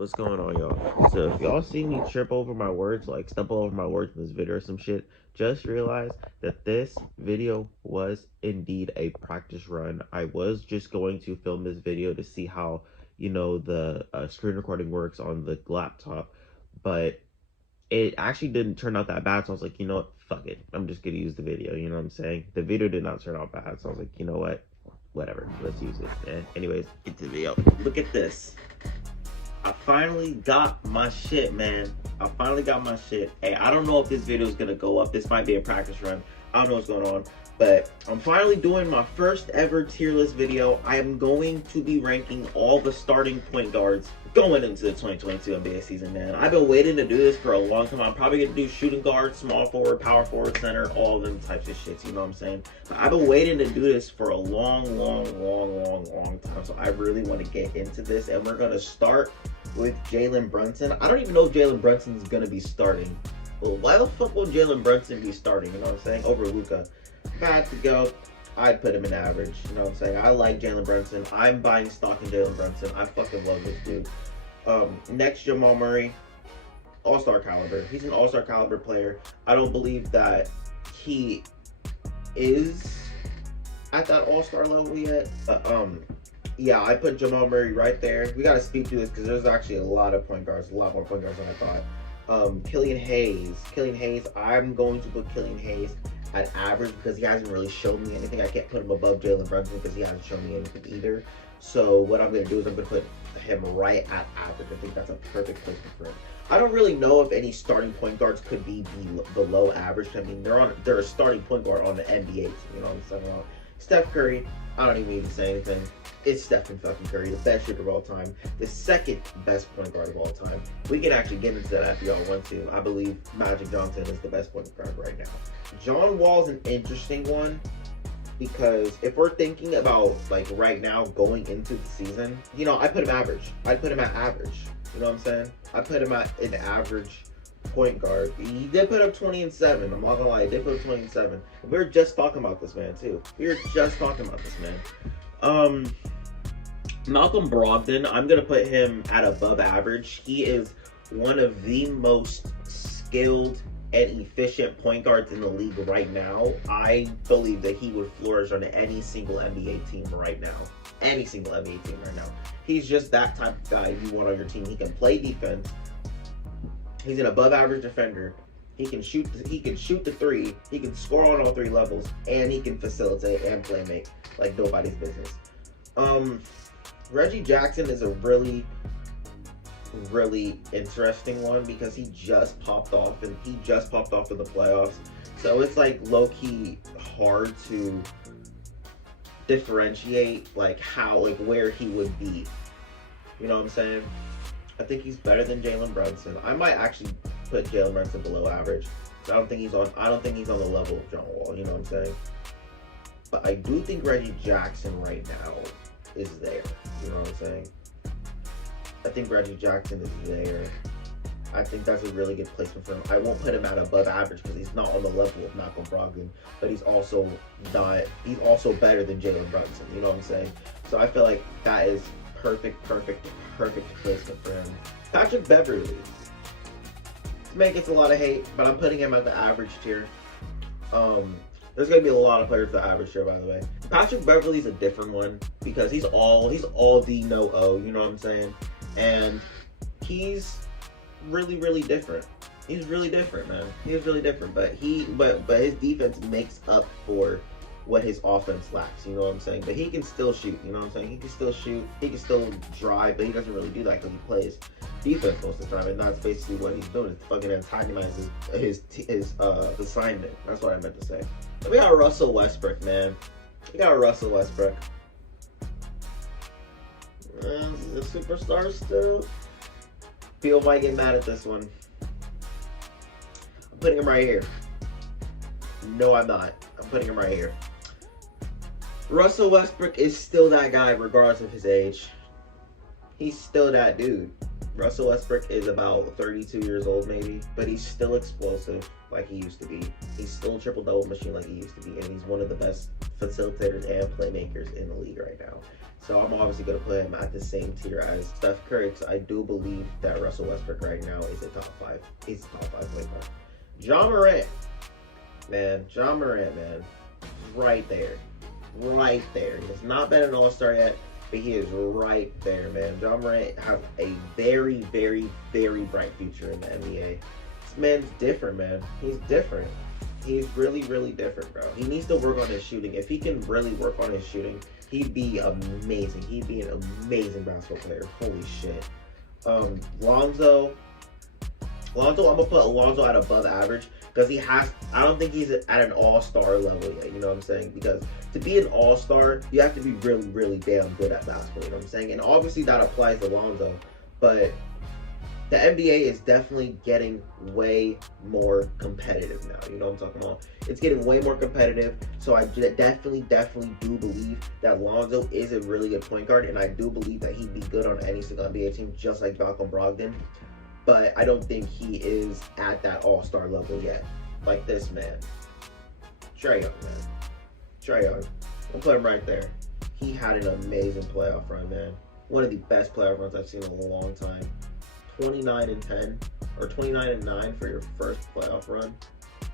What's going on, y'all? So if y'all see me trip over my words, like stumble over my words in this video or some shit, just realize that this video was indeed a practice run. I was just going to film this video to see how, the screen recording works on the laptop, but it actually didn't turn out that bad. So I was like, you know what? Fuck it. I'm just going to use the video. You know what I'm saying? The video did not turn out bad. So I was like, you know what? Whatever. Let's use it. And anyways, get to the video. Look at this. I finally got my shit, man. I finally got my shit. Hey, I don't know if this video is gonna go up. This might be a practice run. I don't know what's going on. But I'm finally doing my first ever tier list video. I am going to be ranking all the starting point guards going into the 2022 NBA season, man. I've been waiting to do this for a long time. I'm probably gonna do shooting guard, small forward, power forward, center, all them types of shits, you know what I'm saying? But I've been waiting to do this for a long time. So I really want to get into this, and we're gonna start with Jalen Brunson. I don't even know if Jalen Brunson is gonna be starting. Well, why the fuck will Jalen Brunson be starting? You know what I'm saying? Over Luka. If I had to go, I'd put him in average. You know what I'm saying? I like Jalen Brunson. I'm buying stock in Jalen Brunson. I fucking love this dude. Next, Jamal Murray. All-star caliber. He's an all-star caliber player. I don't believe that he is at that all-star level yet. Yeah, I put Jamal Murray right there. We got to speed through this because there's actually a lot of point guards. A lot more point guards than I thought. Killian Hayes. I'm going to put Killian Hayes at average because he hasn't really shown me anything. I can't put him above Jalen Brunson because he hasn't shown me anything either. So what I'm going to do is I'm going to put him right at average. I think that's a perfect placement for him. I don't really know if any starting point guards could be below average. I mean, they're a starting point guard on the NBA team. You know what I'm saying? Steph Curry, I don't even need to say anything. It's Stephen fucking Curry, the best shooter of all time, the second best point guard of all time. We can actually get into that if y'all want to. I believe Magic Johnson is the best point guard right now. John Wall's an interesting one because if we're thinking about like right now going into the season, I put him average. I'd put him at average. You know what I'm saying? I put him at an average point guard. He did put up 20 and 7. I'm not gonna lie, he did put up 20 and 7. We were just talking about this man too. Malcolm Brogdon, I'm gonna put him at above average. He is one of the most skilled and efficient point guards in the league right now. I believe that he would flourish on any single NBA team right now. Any single NBA team right now. He's just that type of guy you want on your team. He can play defense. He's an above average defender. He can shoot the three. He can score on all three levels, and he can facilitate and play make like nobody's business. Reggie Jackson is a really interesting one because he just popped off in the playoffs. So it's like low-key hard to differentiate like where he would be. You know what I'm saying? I think he's better than Jalen Brunson. I might actually put Jalen Brunson below average. I don't think he's on the level of John Wall, you know what I'm saying? But I do think Reggie Jackson right now is there. You know what I'm saying? I think Reggie Jackson is there. I think that's a really good placement for him. I won't put him at above average because he's not on the level of Malcolm Brogdon, but he's also better than Jalen Brunson. You know what I'm saying? So I feel like that is perfect placement for him. Patrick Beverly. This man gets a lot of hate, but I'm putting him at the average tier. There's gonna be a lot of players at the average tier, by the way. Patrick Beverly's a different one because he's all the no-O, you know what I'm saying? And he's really different. He's really different, man. He's really different, but his defense makes up for what his offense lacks, you know what I'm saying? But he can still shoot, you know what I'm saying? He can still shoot, he can still drive, but he doesn't really do that because he plays defense most of the time, and that's basically what he's doing, is fucking antagonizes his assignment. That's what I meant to say. We got Russell Westbrook, man. We got Russell Westbrook. The superstar still. People might get mad at this one. I'm putting him right here. No, I'm not. I'm putting him right here. Russell Westbrook is still that guy regardless of his age. He's still that dude. Russell Westbrook is about 32 years old maybe, but he's still explosive like he used to be. He's still a triple-double machine like he used to be, and he's one of the best facilitators and playmakers in the league right now. So I'm obviously going to put him at the same tier as Steph Curry, because I do believe that Russell Westbrook right now is a top 5. He's a top 5 player. John Morant, man. John Morant, man. Right there. Right there. He's not been an all-star yet, but he is right there, man. John Morant has a very, very, very bright future in the NBA. This man's different, man. He's different. He's really, really different, bro. He needs to work on his shooting. If he can really work on his shooting, he'd be amazing. He'd be an amazing basketball player. Holy shit. Lonzo, I'm going to put Lonzo at above average, because I don't think he's at an all-star level yet, you know what I'm saying? Because to be an all-star, you have to be really, really damn good at basketball, you know what I'm saying? And obviously that applies to Lonzo, but the NBA is definitely getting way more competitive now, you know what I'm talking about? It's getting way more competitive, so I definitely do believe that Lonzo is a really good point guard, and I do believe that he'd be good on any single NBA team, just like Malcolm Brogdon. But I don't think he is at that all-star level yet. Like this man. Trey Young, man. Trey Young. I'll put him right there. He had an amazing playoff run, man. One of the best playoff runs I've seen in a long time. 29-10 or 29-9 for your first playoff run.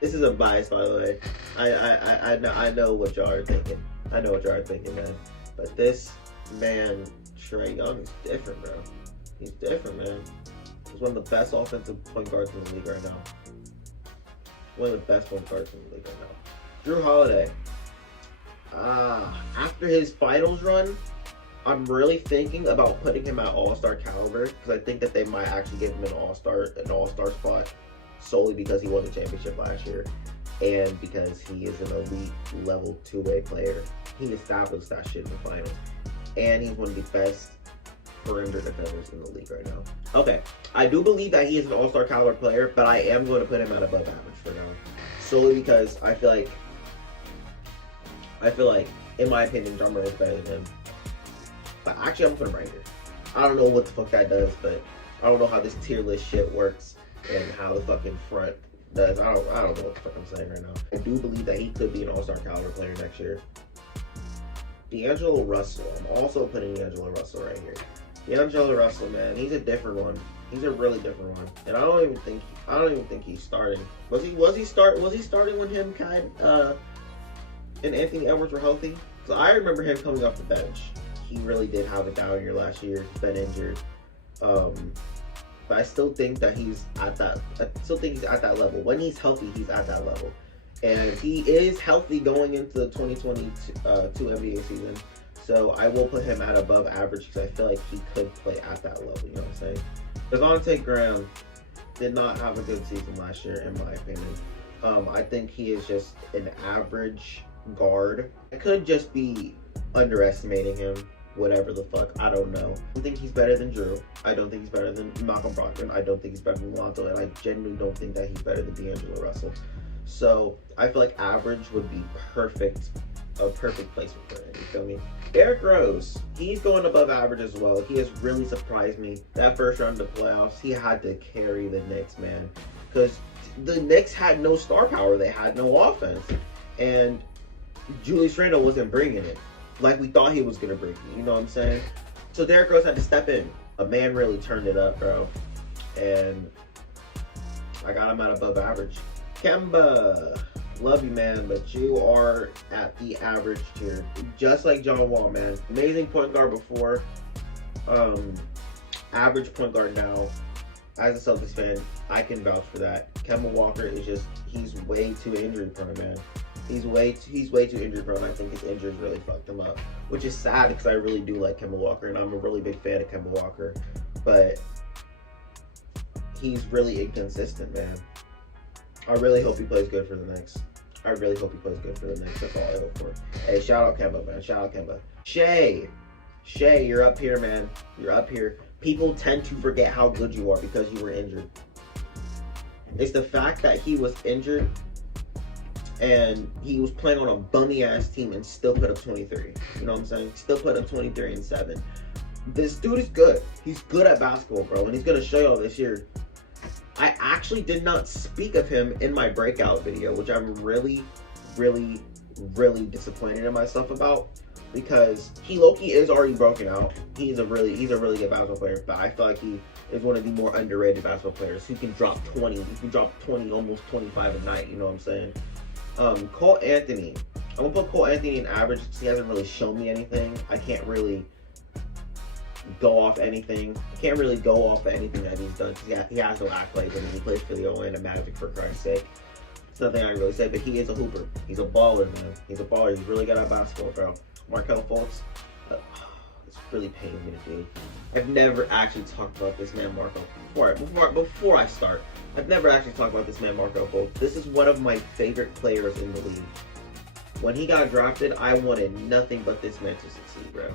This is a bias, by the way. I know what y'all are thinking. I know what y'all are thinking, man. But this man, Trey Young, is different, bro. He's different, man. He's one of the best offensive point guards in the league right now. One of the best point guards in the league right now. Drew Holiday. After his finals run, I'm really thinking about putting him at all-star caliber, because I think that they might actually give him an all-star spot solely because he won the championship last year and because he is an elite level two-way player. He established that shit in the finals, and he's one of the best perimeter defenders in the league right now. Okay, I do believe that he is an all-star caliber player, but I am going to put him at above average for now, solely because I feel like, in my opinion, John Murray is better than him. But actually, I'm gonna put him right here. I don't know what the fuck that does, but I don't know how this tier list shit works and how the fucking front does. I don't know what the fuck I'm saying right now. I do believe that he could be an all-star caliber player next year. D'Angelo Russell. I'm also putting D'Angelo Russell right here. D'Angelo Russell, man, he's a different one. He's a really different one, and I don't even think he's starting. Was he starting when him, Kai, and Anthony Edwards were healthy? So I remember him coming off the bench. He really did have a down year last year. He's been injured, but I still think that he's at that. I still think he's at that level. When he's healthy, he's at that level, and he is healthy going into the 2022 NBA season. So I will put him at above average, because I feel like he could play at that level. You know what I'm saying? Devonte Graham did not have a good season last year, in my opinion. I think he is just an average guard. I could just be underestimating him, whatever the fuck, I don't know. I don't think he's better than Drew. I don't think he's better than Malcolm Brogdon. I don't think he's better than Lonzo, and I genuinely don't think that he's better than D'Angelo Russell. So I feel like average would be perfect, a perfect placement for him, you feel me? Derrick Rose, he's going above average as well. He has really surprised me. That first round of the playoffs, he had to carry the Knicks, man, because the Knicks had no star power. They had no offense, and Julius Randle wasn't bringing it like we thought he was going to bring it, you know what I'm saying? So Derrick Rose had to step in. A man really turned it up, bro, and I got him at above average. Kemba, love you, man, but you are at the average tier, just like John Wall, man. Amazing point guard before, average point guard now. As a Celtics fan, I can vouch for that. Kemba Walker is just, he's way too injury prone, man. He's way too injury prone. I think his injuries really fucked him up, which is sad because I really do like Kemba Walker, and I'm a really big fan of Kemba Walker, but he's really inconsistent, man. I really hope he plays good for the Knicks. I really hope he plays good for the Knicks. That's all I hope for. Hey, shout out Kemba, man. Shout out Kemba. Shea, you're up here, man. You're up here. People tend to forget how good you are because you were injured. It's the fact that he was injured and he was playing on a bummy ass team and still put up 23. You know what I'm saying? Still put up 23 and 7. This dude is good. He's good at basketball, bro, and he's gonna show y'all this year. I actually did not speak of him in my breakout video, which I'm really, really, really disappointed in myself about, because he low-key is already broken out. He's a really good basketball player, but I feel like he is one of the more underrated basketball players who can drop 20. He can drop 20, almost 25 a night. You know what I'm saying? Cole Anthony. I'm gonna put Cole Anthony in average because he hasn't really shown me anything. I can't really go off anything. I can't really go off of anything that he's done because he has no accolades. I mean, he plays for the Orlando Magic, for Christ's sake. It's nothing I can really say, but he is a hooper. He's a baller, man. He's a baller. He's really good at basketball, bro. Markelle Fultz, it's really paining me to do. I've never actually talked about this man, before I start. I've never actually talked about this man, Markelle Fultz. This is one of my favorite players in the league. When he got drafted, I wanted nothing but this man to succeed, bro.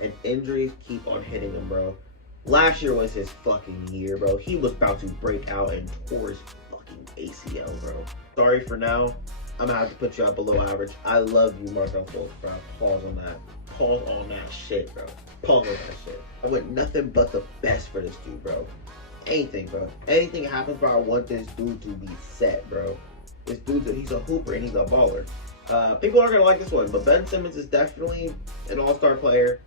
And injuries keep on hitting him, bro. Last year was his fucking year, bro. He was about to break out and tore his fucking ACL, bro. Sorry for now. I'm gonna have to put you up below average. I love you, Markelle Fultz, bro. Pause on that. Pause on that shit, bro. Pause on that shit. I want nothing but the best for this dude, bro. Anything, bro. Anything happens, bro, I want this dude to be set, bro. This dude, he's a hooper and he's a baller. People aren't gonna like this one, but Ben Simmons is definitely an all-star player.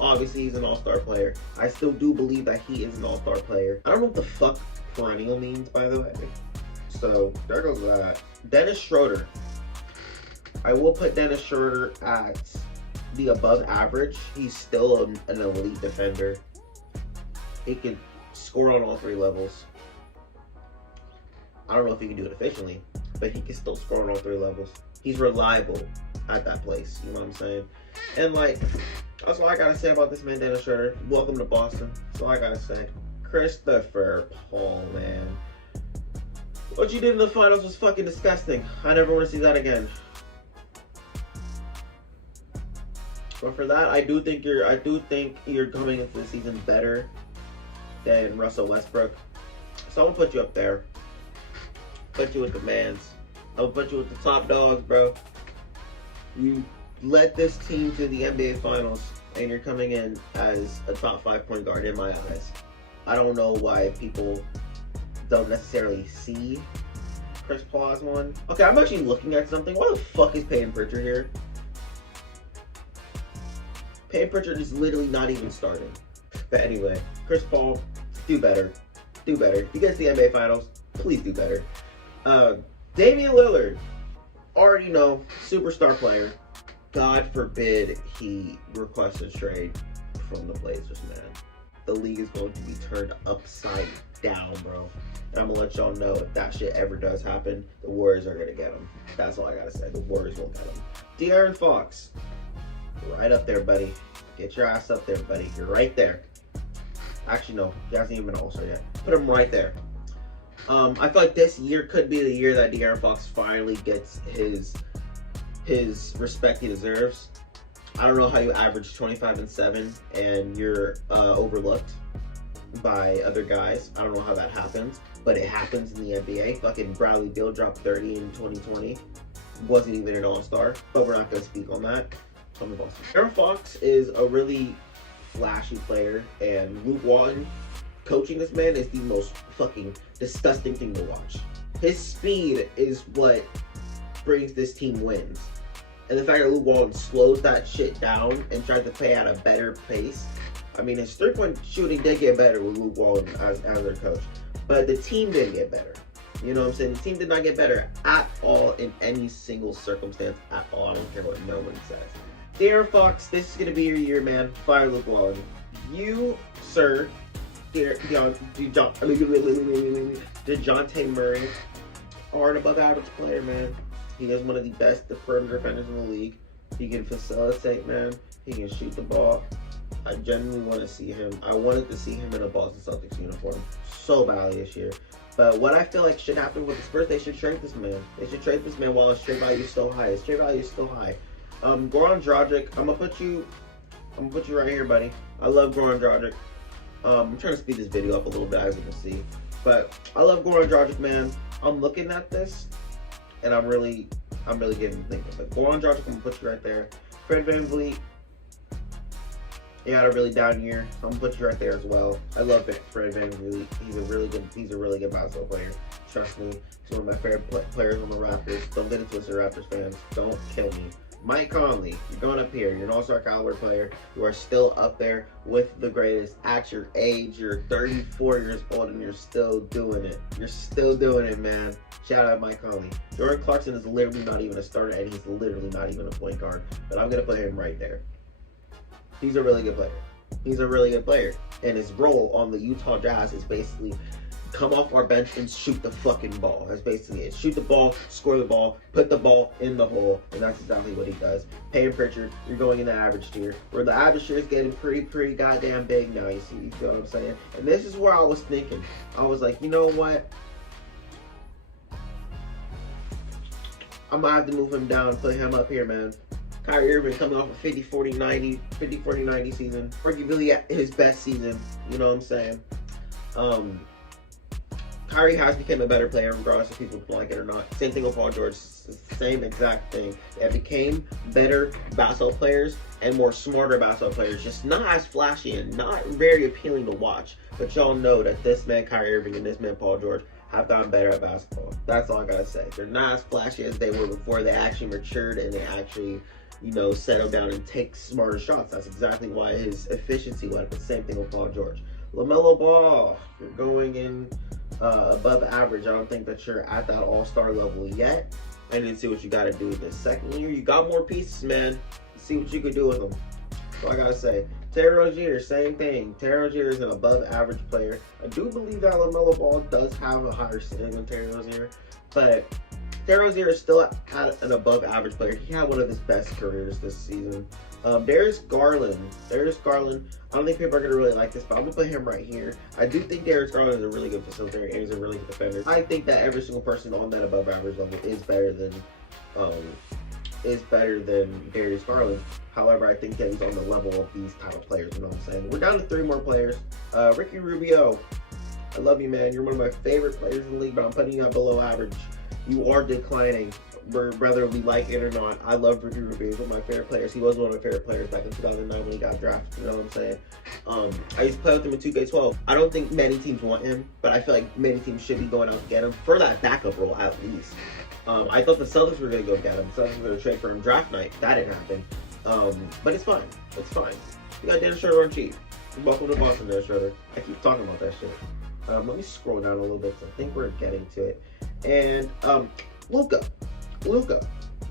Obviously, he's an all-star player. I still do believe that he is an all-star player. I don't know what the fuck perennial means, by the way. So, there goes that. Dennis Schroeder. I will put Dennis Schroeder at the above average. He's still an elite defender. He can score on all three levels. I don't know if he can do it efficiently, but he can still score on all three levels. He's reliable at that place. You know what I'm saying? And, like, that's all I gotta say about this man, Dennis Schroeder. Welcome to Boston. That's all I gotta say. Christopher Paul, man. What you did in the finals was fucking disgusting. I never want to see that again. But for that, I do think you're coming into the season better than Russell Westbrook. So I'm gonna put you up there. Put you with the mans. I'm gonna put you with the top dogs, bro. You led this team to the NBA Finals, and you're coming in as a top 5 point guard in my eyes. I don't know why people don't necessarily see Chris Paul as one. Okay, I'm actually looking at something. Why the fuck is Peyton Pritchard here? Peyton Pritchard is literally not even starting. But anyway, Chris Paul, do better. Do better. If you get to the NBA Finals, please do better. Damian Lillard, already know, superstar player. God forbid he requests a trade from the Blazers, man. The league is going to be turned upside down, bro. And I'm gonna let y'all know if that shit ever does happen, the Warriors are gonna get him. That's all I gotta say. The Warriors will get him. De'Aaron Fox, right up there, buddy. Get your ass up there, buddy. You're right there. Actually, no, he hasn't even been All-Star yet. Put him right there. I feel like this year could be the year that De'Aaron Fox finally gets his respect he deserves. I don't know how you average 25 and 7 and you're overlooked by other guys. I don't know how that happens, but it happens in the NBA. Fucking Bradley Beal dropped 30 in 2020. Wasn't even an all-star, but we're not going to speak on that. De'Aaron Fox is a really flashy player, and Luke Walton coaching this man is the most fucking disgusting thing to watch. His speed is what brings this team wins. And the fact that Luke Walton slows that shit down and tries to play at a better pace. I mean, his three-point shooting did get better with Luke Walton as their coach. But the team didn't get better. You know what I'm saying? The team did not get better at all in any single circumstance at all. I don't care what no one says. De'Aaron Fox, this is going to be your year, man. Fire Luke Walton. You, sir, DeJounte Murray, are an above-average player, man. He is one of the best perimeter defenders in the league. He can facilitate, man. He can shoot the ball. I genuinely want to see him. I wanted to see him in a Boston Celtics uniform so badly this year. But what I feel like should happen with the Spurs, they should trade this man. They should trade this man while his trade value is still high. His trade value is still high. Goran Dragic, I'm gonna put you right here, buddy. I love Goran Dragic. I'm trying to speed this video up a little bit, as you can see. But I love Goran Dragic, man. I'm looking at this, and I'm really getting thinking. But Goran Dragic, I'm gonna put you right there. Fred VanVleet, He had a really down year, so I'm gonna put you right there as well. I love Fred VanVleet. He's a really good basketball player. Trust me, he's one of my favorite players on the Raptors. Don't get it twisted, Raptors fans. Don't kill me. Mike Conley, you're going up here. You're an all-star caliber player. You are still up there with the greatest at your age. You're 34 years old and you're still doing it. You're still doing it, man. Shout out Mike Conley. Jordan Clarkson is literally not even a starter and he's literally not even a point guard. But I'm going to put him right there. He's a really good player. He's a really good player. And his role on the Utah Jazz is basically come off our bench and shoot the fucking ball. That's basically it. Shoot the ball, score the ball, put the ball in the hole, and that's exactly what he does. Payton Pritchard, you're going in the average tier, where the average tier is getting pretty goddamn big now. You feel what I'm saying? And this is where I was thinking. I was like, you know what? I'm gonna have to move him down and put him up here, man. Kyrie Irving coming off a 50-40-90 season. Arguably at his best season. You know what I'm saying? Kyrie has become a better player regardless if people like it or not. Same thing with Paul George. Same exact thing. They became better basketball players and more smarter basketball players. Just not as flashy and not very appealing to watch. But y'all know that this man Kyrie Irving and this man Paul George have gotten better at basketball. That's all I gotta say. They're not as flashy as they were before. They actually matured and they actually, you know, settle down and take smarter shots. That's exactly why his efficiency went up. The same thing with Paul George. LaMelo Ball, you're going in above average. I don't think that you're at that all-star level yet. I need to see what you got to do this second year. You got more pieces, man. See what you could do with them. That's all I got to say. Terry Rozier, same thing. Terry Rozier is an above-average player. I do believe that LaMelo Ball does have a higher ceiling than Terry Rozier, but Terry Rozier is still an above-average player. He had one of his best careers this season. Darius Garland. I don't think people are going to really like this, but I'm going to put him right here. I do think Darius Garland is a really good facilitator and he's a really good defender. I think that every single person on that above-average level is better than Darius Garland. However, I think that he's on the level of these type of players, you know what I'm saying? We're down to 3 more players. Ricky Rubio. I love you, man. You're one of my favorite players in the league, but I'm putting you at below average. You are declining, whether we like it or not. I love Ricky Rubio. He's one of my favorite players. He was one of my favorite players back in 2009 when he got drafted. You know what I'm saying? I used to play with him in 2K12. I don't think many teams want him, but I feel like many teams should be going out to get him for that backup role at least. I thought the Celtics were going to go get him. The Celtics were going to trade for him draft night. That didn't happen. But it's fine. It's fine. We got Dennis Schroeder on cheap. Welcome to Boston, Dennis Schroeder. I keep talking about that shit. Let me scroll down a little bit. So I think we're getting to it. And Luka.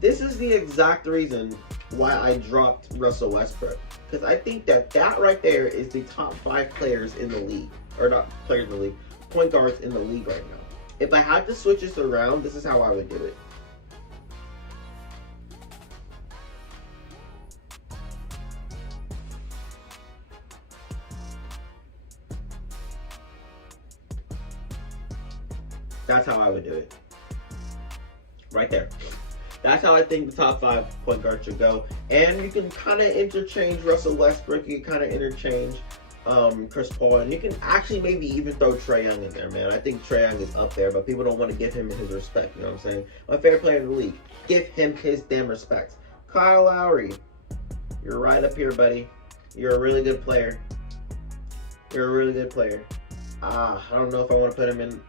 This is the exact reason why I dropped Russell Westbrook. Because I think that right there is the top 5 players in the league. Or not players in the league. Point guards in the league right now. If I had to switch this around, this is how I would do it. That's how I would do it. Right there. That's how I think the top 5 point guards should go. And you can kind of interchange Russell Westbrook. You can kind of interchange Chris Paul. And you can actually maybe even throw Trey Young in there, man. I think Trey Young is up there, but people don't want to give him his respect. You know what I'm saying? My favorite player in the league. Give him his damn respect. Kyle Lowry. You're right up here, buddy. You're a really good player. I don't know if I want to put him in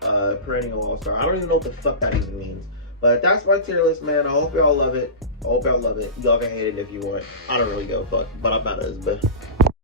perennial all-star. I don't even know what the fuck that even means. But that's my tier list, man. I hope y'all love it. Y'all can hate it if you want. I don't really give a fuck, but I'm not as bad.